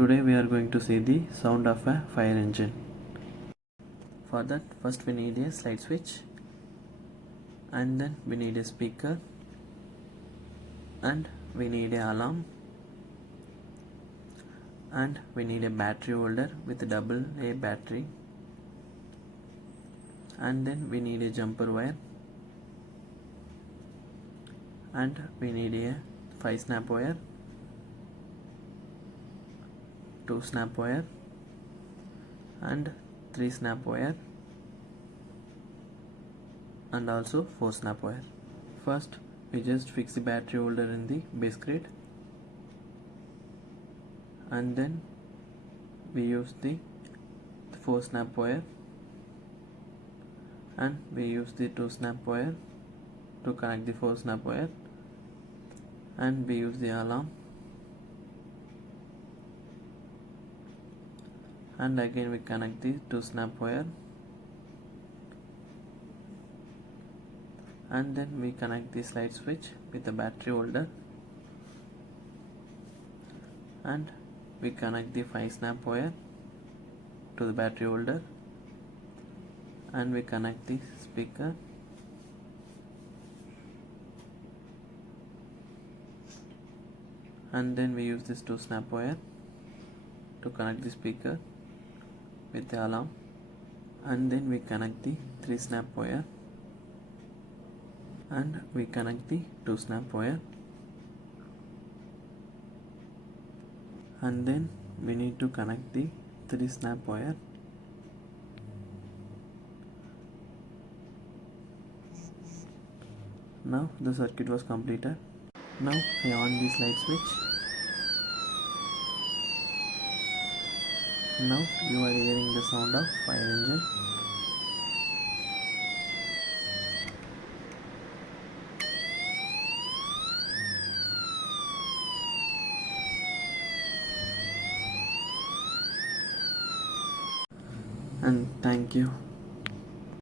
Today we are going to see the sound of a fire engine. For that, first we need a slide switch, and then we need a speaker, and we need a alarm, and we need a battery holder with a double A battery, and then we need a jumper wire, and we need a 5 snap wire, 2 snap wire, and 3 snap wire, and also 4 snap wire. First we just fix the battery holder in the base grid, and then we use the 4 snap wire, and we use the 2 snap wire to connect the 4 snap wire, and we use the alarm, and again we connect the 2 snap wire, and then we connect the slide switch with the battery holder, and we connect the 5 snap wire to the battery holder, and we connect the speaker, and then we use this 2 snap wire to connect the speaker with the alarm, and then we connect the 3 snap wire, and we connect the 2 snap wire, and then we need to connect the 3 snap wire, now the circuit was completed. Now I on the slide switch. Now you are hearing the sound of fire engine. And thank you.